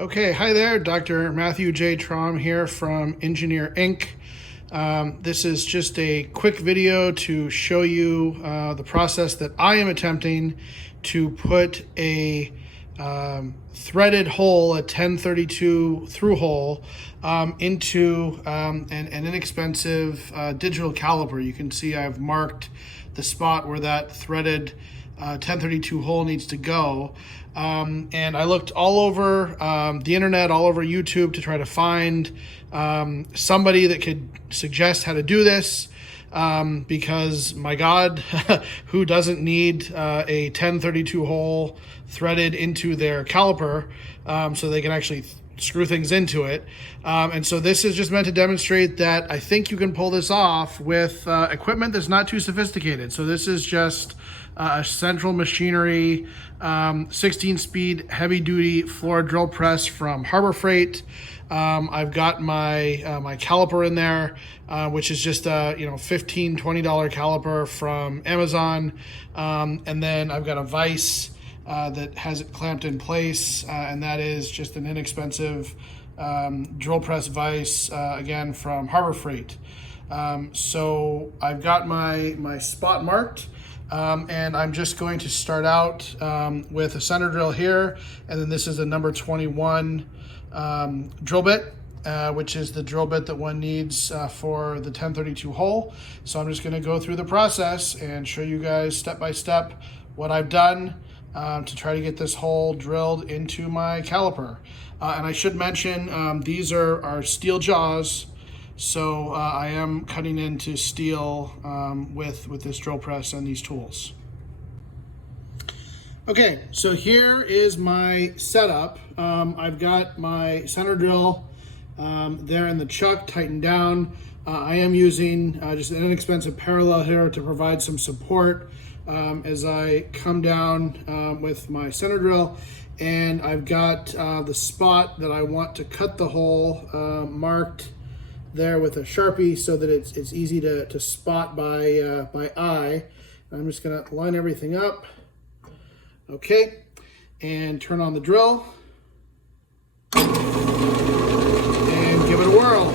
Okay, hi there, Dr. Matthew J. Traum here from Engineer Inc. This is just a quick video to show you the process that I am attempting to put a threaded hole, a 1032 through hole, into an inexpensive digital caliper. You can see I've marked the spot where that threaded 1032 hole needs to go. And I looked all over the internet, all over YouTube to try to find somebody that could suggest how to do this. Because my God, who doesn't need a 1032 hole threaded into their caliper so they can actually screw things into it. And so this is just meant to demonstrate that I think you can pull this off with equipment that's not too sophisticated. So this is just a central machinery 16-speed heavy-duty floor drill press from Harbor Freight. I've got my caliper in there, which is just a $15, $20 caliper from Amazon, and then I've got a vise that has it clamped in place, and that is just an inexpensive drill press vise, again from Harbor Freight. So I've got my spot marked. And I'm just going to start out with a center drill here, and then this is a number 21 drill bit, which is the drill bit that one needs for the 1032 hole. So I'm just going to go through the process and show you guys step by step what I've done to try to get this hole drilled into my caliper. And I should mention these are steel jaws. So I am cutting into steel with this drill press and these tools. Okay, so here is my setup. I've got my center drill there in the chuck tightened down. I am using just an inexpensive parallel here to provide some support as I come down with my center drill. And I've got the spot that I want to cut the hole marked there with a Sharpie so that it's easy to spot by eye. I'm just gonna line everything up. Okay, and turn on the drill and give it a whirl.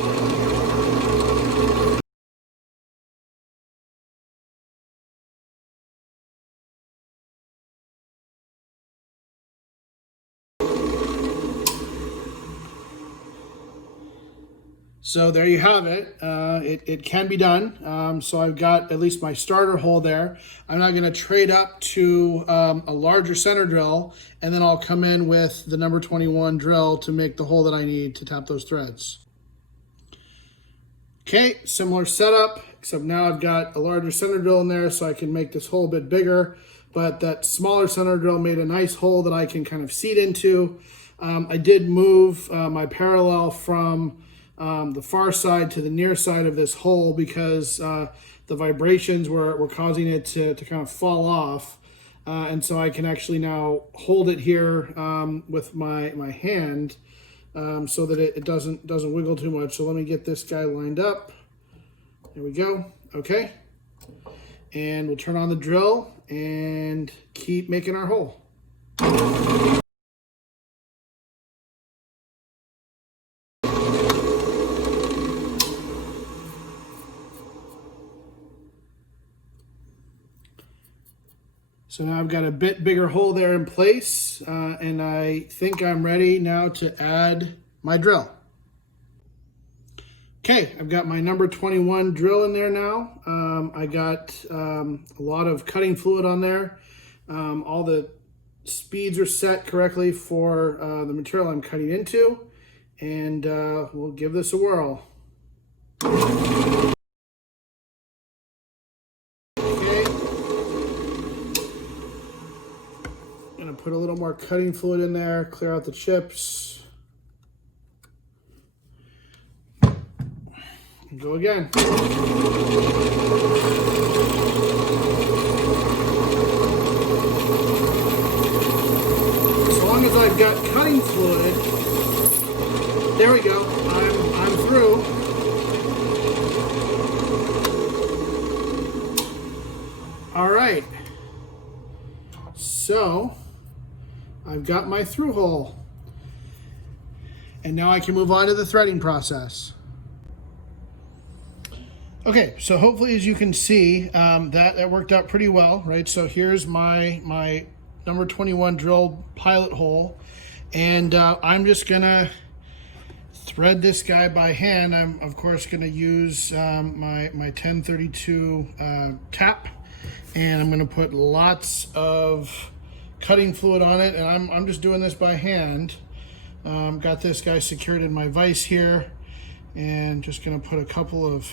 So there you have it. It can be done. So I've got at least my starter hole there. I'm now going to trade up to a larger center drill, and then I'll come in with the number 21 drill to make the hole that I need to tap those threads. Okay, similar setup, except now I've got a larger center drill in there so I can make this hole a bit bigger, but that smaller center drill made a nice hole that I can kind of seat into. I did move my parallel from the far side to the near side of this hole because the vibrations were causing it to kind of fall off. And so I can actually now hold it here with my hand so that it doesn't wiggle too much. So let me get this guy lined up. There we go. Okay. And we'll turn on the drill and keep making our hole. So now I've got a bit bigger hole there in place, and I think I'm ready now to add my drill. Okay, I've got my number 21 drill in there now. I got a lot of cutting fluid on there. All the speeds are set correctly for the material I'm cutting into, and we'll give this a whirl. Put a little more cutting fluid in there, clear out the chips. And go again. As long as I've got cutting fluid, there we go, I'm through. All right, so I've got my through hole. And now I can move on to the threading process. Okay, so hopefully, as you can see, that worked out pretty well, right? So here's my number 21 drilled pilot hole, and I'm just gonna thread this guy by hand. I'm of course gonna use my 1032 tap, and I'm gonna put lots of cutting fluid on it, and I'm just doing this by hand. Got this guy secured in my vise here, and just gonna put a couple of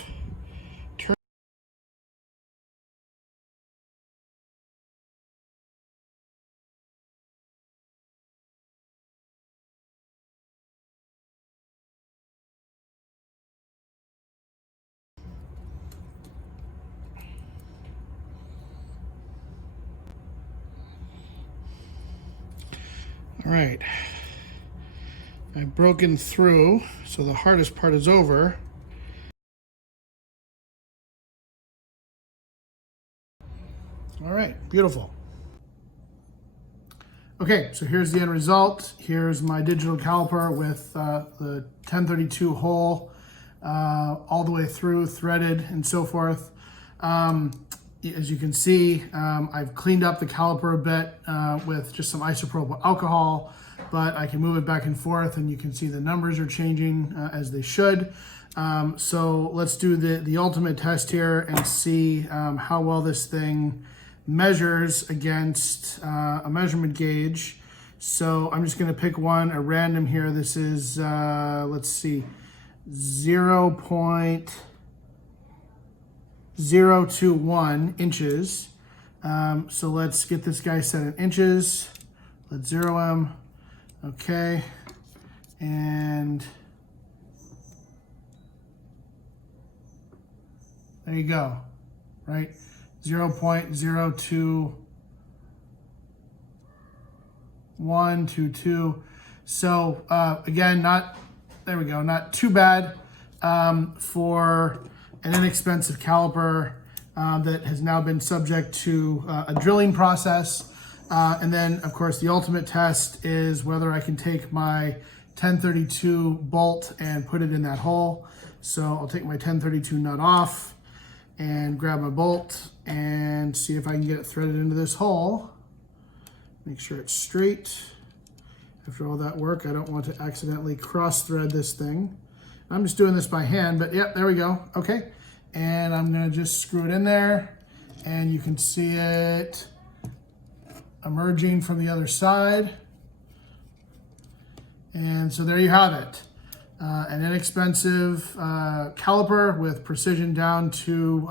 All right, I've broken through, so the hardest part is over. All right, beautiful. Okay, so here's the end result. Here's my digital caliper with the 1032 hole all the way through, threaded and so forth. As you can see, I've cleaned up the caliper a bit with just some isopropyl alcohol, but I can move it back and forth, and you can see the numbers are changing as they should. So let's do the ultimate test here and see how well this thing measures against a measurement gauge. So I'm just going to pick one at random here. This is, let's see, 0.021 inches. So let's get this guy set in inches. Let's zero him. Okay. And there you go, right? 0.02122. So again, there we go, not too bad for an inexpensive caliper that has now been subject to a drilling process. And then, of course, the ultimate test is whether I can take my 1032 bolt and put it in that hole. So I'll take my 1032 nut off and grab my bolt and see if I can get it threaded into this hole. Make sure it's straight. After all that work, I don't want to accidentally cross thread this thing. I'm just doing this by hand, but yeah, there we go. Okay, and I'm gonna just screw it in there, and you can see it emerging from the other side. And so there you have it. An inexpensive caliper with precision down to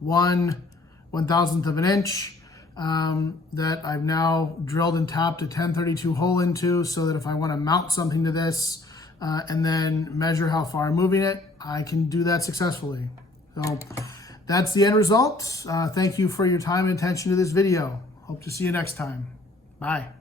1/1000th of an inch that I've now drilled and tapped a 1032 hole into, so that if I want to mount something to this and then measure how far I'm moving it, I can do that successfully. So that's the end result. Thank you for your time and attention to this video. Hope to see you next time. Bye.